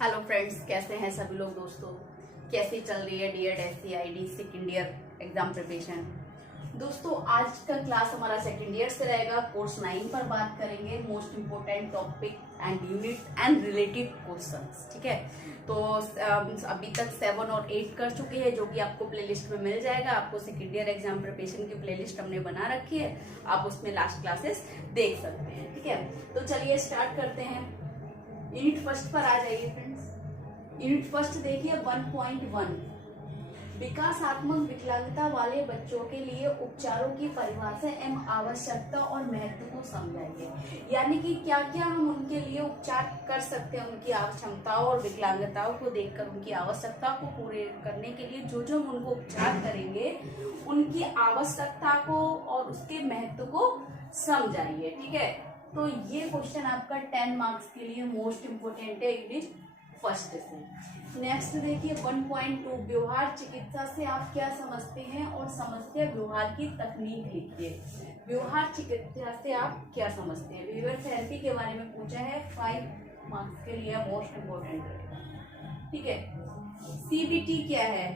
Hello friends, कैसे हैं सभी लोग। दोस्तों, कैसी चल रही है D Ed SCID second year exam preparation. दोस्तों, आज का क्लास हमारा सेकेंड ईयर से रहेगा। कोर्स 9 पर बात करेंगे, most important topic and unit and related questions. ठीक है, तो अभी तक 7 और 8 कर चुके हैं, जो कि आपको प्लेलिस्ट में मिल जाएगा। आपको सेकेंड ईयर एग्जाम प्रिपरेशन की प्लेलिस्ट हमने बना रखी है, आप उसमें लास्ट क्लासेस देख सकते हैं। ठीक है, तो चलिए स्टार्ट करते हैं। यूनिट फर्स्ट पर आ जाइए फ्रेंड्स। यूनिट फर्स्ट देखिए 1.1, विकासात्मक विकलांगता वाले बच्चों के लिए उपचारों की परिभाषा एवं आवश्यकता और महत्व को समझाइए। यानी कि क्या क्या हम उनके लिए उपचार कर सकते हैं, उनकी क्षमताओं और विकलांगताओं को देखकर उनकी आवश्यकता को पूरे करने के लिए जो जो हम उनको उपचार करेंगे, उनकी आवश्यकता को और उसके महत्व को समझाइए। ठीक है, तो ये क्वेश्चन आपका 10 मार्क्स के लिए मोस्ट इम्पोर्टेंट है यूनिट फर्स्ट से। नेक्स्ट देखिए 1.2, व्यवहार चिकित्सा से आप क्या समझते हैं और समस्या व्यवहार की तकनीक लिखिए। व्यवहार चिकित्सा से आप क्या समझते हैं, बिहेवियर थेरेपी के बारे में पूछा है, 5 मार्क्स के लिए मोस्ट इम्पोर्टेंट रहेगा। ठीक है, CBT क्या है,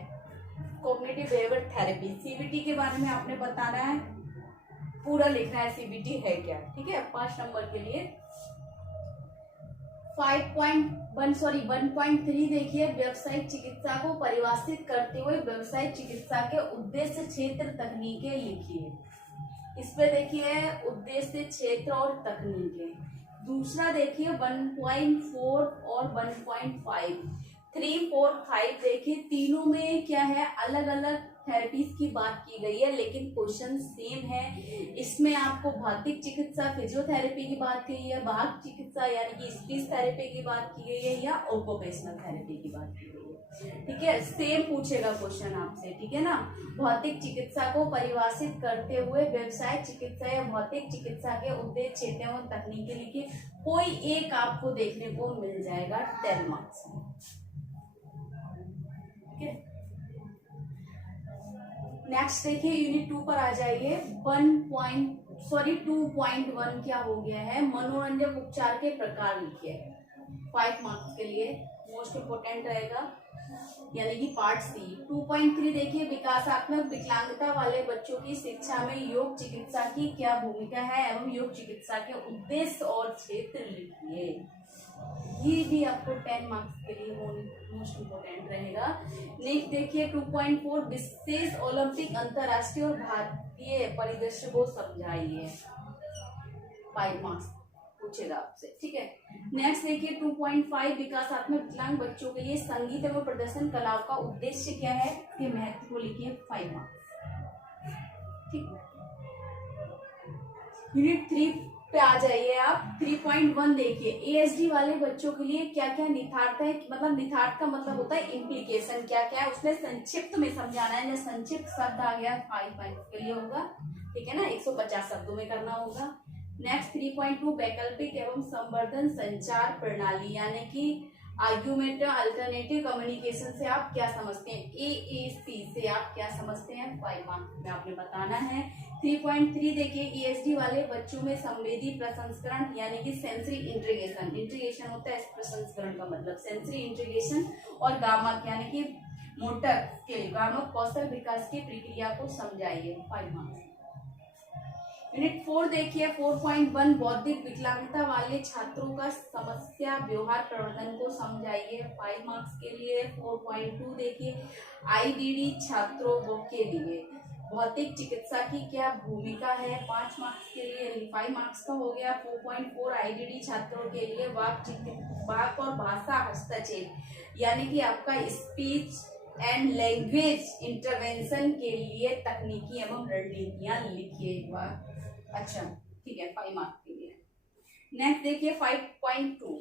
कॉग्निटिव बिहेवियर थेरेपी। CBT के बारे में आपने बताना है, पूरा लिखना है CBT है क्या। ठीक है, 5 नंबर के लिए। 1.3 देखिए, व्यावसायिक चिकित्सा को परिभाषित करते हुए व्यावसायिक चिकित्सा के उद्देश्य, क्षेत्र, तकनीकें लिखिए। इस पे देखिए उद्देश्य, क्षेत्र और तकनीकें। दूसरा देखिए 1.4 और 1.5, 3, 4, 5 देखिए, तीनों में क्या है, अलग अलग थेरेपीज की बात की गई है, लेकिन क्वेश्चन सेम है। इसमें आपको भौतिक चिकित्सा, फिजियोथेरेपी की बात की गई है, वाक चिकित्सा यानी कि स्पीच थेरेपी की बात की गई है, या ऑक्यूपेशनल थेरेपी की बात की गई है। ठीक है, सेम पूछेगा क्वेश्चन आपसे। ठीक है ना, भौतिक चिकित्सा को परिभाषित करते हुए व्यवसाय चिकित्सा या भौतिक चिकित्सा के उद्देश्य, क्षेत्र और तकनीकें लिखिए। कोई एक आपको देखने को मिल जाएगा 10 मार्क्स में। ठीक है, नेक्स्ट देखिए यूनिट 2 पर आ जाइए। 2.1 क्या हो गया है, मनोरंजक उपचार के प्रकार लिखिए। 5 मार्क्स के लिए मोस्ट इम्पोर्टेंट रहेगा, यानी कि पार्ट C। 2.3 देखिए, विकासात्मक विकलांगता वाले बच्चों की शिक्षा में योग चिकित्सा की क्या भूमिका है एवं योग चिकित्सा के उद्देश्य और क्षेत्र लिखिए। ये भी आपको 10 मार्क्स के लिए मोस्ट इम्पोर्टेंट रहेगा। नेक्स्ट देखिए 2.4, विशेष ओलंपिक, अंतरराष्ट्रीय और भारतीय परिदृश्य को समझाइए। 5 मार्क्स पूछेगा आपसे। ठीक है, नेक्स्ट देखिए 2.5, विकासात्मक विकलांग बच्चों के लिए संगीत एवं प्रदर्शन कलाओं का उद्देश्य क्या है, इसके महत्व को लिखिए। 5 मार्क्स। ठीक, यूनिट 3 पे आ जाइए आप। 3.1 देखिए, ASD वाले बच्चों के लिए क्या क्या निहितार्थ है, मतलब निहितार्थ का मतलब होता है इम्प्लीकेशन क्या क्या है, उसमें संक्षिप्त में समझाना है। जब संक्षिप्त शब्द आ गया 5 मार्क्स के लिए होगा। ठीक है ना, 150 शब्दों में करना होगा। नेक्स्ट 3.2, वैकल्पिक एवं संवर्धन संचार प्रणाली, यानी कि आर्ग्यूमेंटिव अल्टरनेटिव कम्युनिकेशन से आप क्या समझते हैं, AAC से आप क्या समझते हैं, 5 मार्क्स में आपने बताना है। 3.3 देखिए, ESD वाले बच्चों में संवेदी प्रसंस्करण यानी कि सेंसरी इंटीग्रेशन, इंटीग्रेशन होता है प्रसंस्करण का मतलब सेंसरी इंटीग्रेशन, और गामक यानी कि मोटर स्किल, गामक कौशल विकास की प्रक्रिया को समझाइए। 5 मार्क्स। यूनिट 4 देखिए 4.1, बौद्धिक विकलांगता वाले छात्रों का समस्या व्यवहार प्रवर्धन को समझाइए। 5 मार्क्स के लिए। 4.2 देखिए, IDD छात्रों के लिए भौतिक चिकित्सा की क्या भूमिका है। 5 मार्क्स के लिए, 5 मार्क्स का हो गया। 4.4, IDD छात्रों के लिए वाक और भाषा हस्तक्षेप, यानी कि आपका स्पीच एंड लैंग्वेज इंटरवेंशन के लिए तकनीकी एवं रणनीतियां लिखिए। अच्छा, ठीक है, 5 मार्क्स के लिए। नेक्स्ट देखिए 5.2,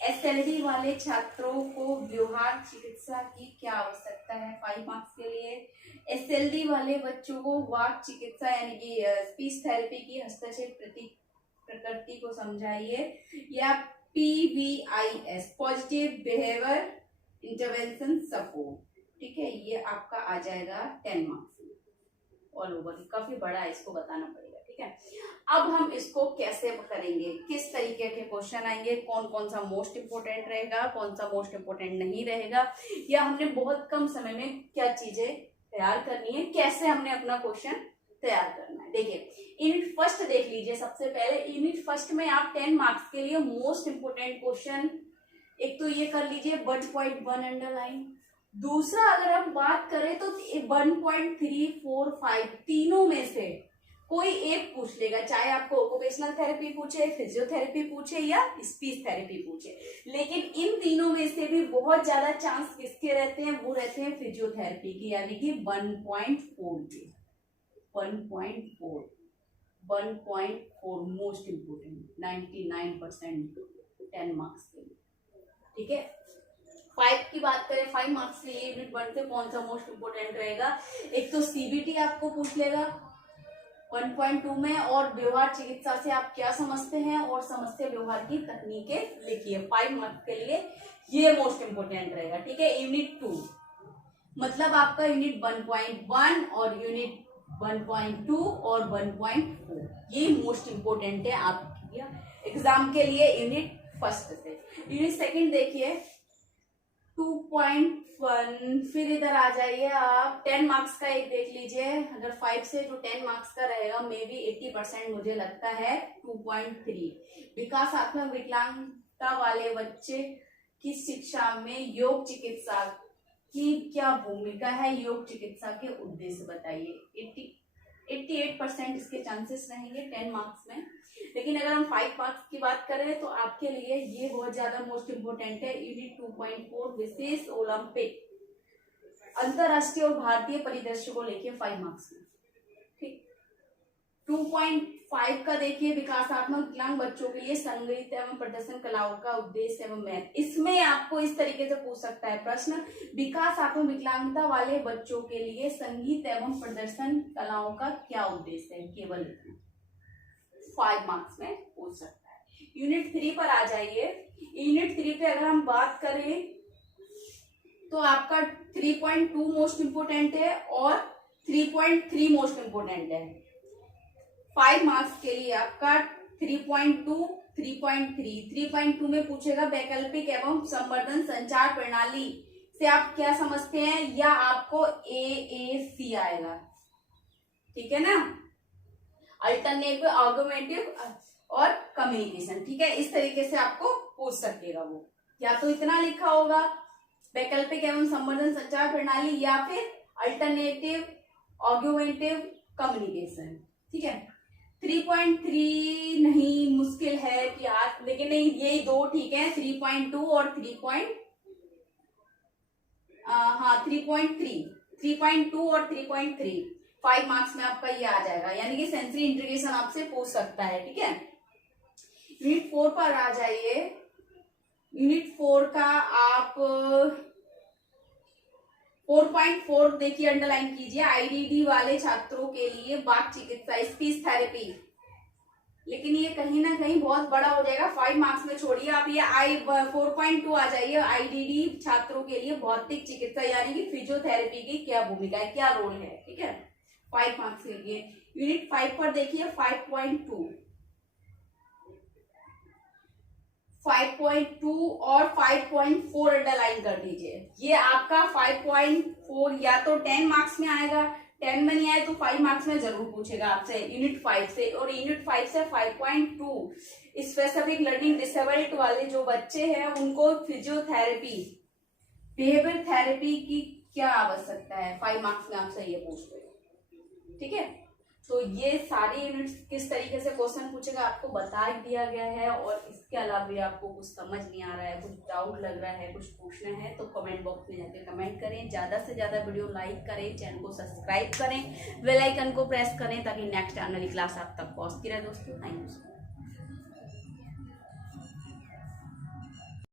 SLD वाले छात्रों को व्यवहार चिकित्सा की क्या आवश्यकता है। 5 मार्क्स के लिए। SLD वाले बच्चों को वाक चिकित्सा यानी कि स्पीच थेरेपी की हस्तक्षेप प्रकृति को समझाइए। या PBIS, positive behaviour intervention support. ठीक है, ये आपका आ जाएगा 10 मार्क्स ऑल ओवर। काफी बड़ा है, इसको बताना पड़ेगा। ठीक है। अब हम इसको कैसे करेंगे, किस तरीके के क्वेश्चन आएंगे, कौन कौन सा मोस्ट इंपोर्टेंट रहेगा, कौन सा मोस्ट इंपोर्टेंट नहीं रहेगा, या हमने बहुत कम समय में क्या चीजें तैयार करनी है, कैसे हमने अपना क्वेश्चन तैयार करना है। देखिए यूनिट फर्स्ट देख लीजिए। सबसे पहले यूनिट फर्स्ट में आप 10 मार्क्स के लिए मोस्ट इंपोर्टेंट क्वेश्चन एक तो ये कर लीजिए 1.1 अंडरलाइन। दूसरा अगर हम बात करें तो 1.345 तीनों में से कोई एक पूछ लेगा, चाहे आपको ऑक्यूपेशनल थेरेपी पूछे, फिजियोथेरेपी पूछे या स्पीच थेरेपी पूछे। लेकिन इन तीनों में से भी बहुत ज्यादा चांस किसके रहते हैं, वो रहते हैं फिजियोथेरेपी की, यानी कि 1.4 के। 1.4 मोस्ट इंपोर्टेंट 99% 10 मार्क्स के लिए, ठीक है। 5 की बात करें, 5 मार्क्स के लिए यूनिट 1 से कौन सा मोस्ट इंपोर्टेंट रहेगा, एक तो सीबीटी आपको पूछ लेगा 1.2 में, और व्यवहार चिकित्सा से आप क्या समझते हैं और समस्या व्यवहार की तकनीकें लिखिए। 5 मार्क्स के लिए ये मोस्ट इंपोर्टेंट रहेगा, ठीक है। यूनिट 2 मतलब आपका यूनिट 1.1 और यूनिट 1.2 और 1.4 ये मोस्ट इंपोर्टेंट है आपके एग्जाम के लिए यूनिट फर्स्ट से। यूनिट सेकंड देखिए 2.1, फिर इधर आ जाइए आप 10 मार्क्स का एक देख लीजिए। अगर 5 से जो 10 मार्क्स का रहेगा मे बी 80% मुझे लगता है 2.3 विकासात्मक विकलांगता वाले बच्चे की शिक्षा में योग चिकित्सा की क्या भूमिका है, योग चिकित्सा के उद्देश्य बताइए। 88% इसके चांसेस रहेंगे 10 मार्क्स में। लेकिन अगर हम 5 मार्क्स की बात करें तो आपके लिए ये बहुत ज्यादा मोस्ट इंपोर्टेंट है। यूनिट 2.4 विशेष ओलंपिक अंतरराष्ट्रीय और भारतीय परिदृश्य को लेके 5 मार्क्स में, ठीक। 2.5 का देखिए विकासात्मक विकलांग बच्चों के लिए संगीत एवं प्रदर्शन कलाओं का उद्देश्य एवं महत्व। इसमें आपको इस तरीके से पूछ सकता है प्रश्न, विकासात्मक विकलांगता वाले बच्चों के लिए संगीत एवं प्रदर्शन कलाओं का क्या उद्देश्य है, केवल 5 मार्क्स में पूछ सकता है। यूनिट 3 पर आ जाइए। यूनिट 3 पे अगर हम बात करें तो आपका 3.2 मोस्ट इंपोर्टेंट है और 3.3 मोस्ट इंपोर्टेंट है। 5 मार्क्स के लिए आपका 3.2, 3.3। 3.2 में पूछेगा वैकल्पिक एवं संवर्धन संचार प्रणाली से आप क्या समझते हैं, या आपको AAC आएगा, ठीक है ना, अल्टरनेटिव, आर्गुमेंटिव और कम्युनिकेशन, ठीक है। इस तरीके से आपको पूछ सकेगा वो, या तो इतना लिखा होगा वैकल्पिक एवं संवर्धन संचार प्रणाली या फिर अल्टरनेटिव आर्गुमेंटिव कम्युनिकेशन, ठीक है। 3.3 नहीं, मुश्किल है कि यार, लेकिन नहीं यही दो ठीक है, 3.2 और 3.2 और 3.3 5 मार्क्स में आपका ये आ जाएगा, यानी कि सेंसरी इंटीग्रेशन आपसे पूछ सकता है, ठीक है। यूनिट 4 पर आ जाइए। यूनिट 4 का आप 4.4 देखिए, अंडरलाइन कीजिए। IDD वाले छात्रों के लिए वाक चिकित्सा, स्पीच थेरेपी, लेकिन ये कहीं ना कहीं बहुत बड़ा हो जाएगा, 5 मार्क्स में छोड़िए आप। ये 4.2 आ जाइए। IDD छात्रों के लिए भौतिक चिकित्सा यानी कि फिजियोथेरेपी की क्या भूमिका है, क्या रोल है, ठीक है, 5 मार्क्स के लिए। यूनिट 5 पर देखिए 5.2 और 5.4 अंडरलाइन कर दीजिए। ये आपका 5.4 या तो 10 मार्क्स में आएगा, 10 में नहीं आए तो 5 मार्क्स में जरूर पूछेगा आपसे यूनिट 5 से। और यूनिट 5 से 5.2 स्पेसिफिक लर्निंग डिसेबल्ड वाले जो बच्चे हैं उनको फिजियोथेरेपी, बिहेवियर थेरेपी की क्या आवश्यकता है, 5 मार्क्स में आपसे ये पूछते हैं, ठीक है। तो ये सारे यूनिट्स किस तरीके से क्वेश्चन पूछेगा आपको बता दिया गया है। और इसके अलावा भी आपको कुछ समझ नहीं आ रहा है, कुछ डाउट लग रहा है, कुछ पूछना है तो कमेंट बॉक्स में जाकर कमेंट करें। ज्यादा से ज्यादा वीडियो लाइक करें, चैनल को सब्सक्राइब करें, बेल आइकन को प्रेस करें ताकि नेक्स्ट आने वाली क्लास आप तक पहुंचती रहे दोस्तों। Thank you.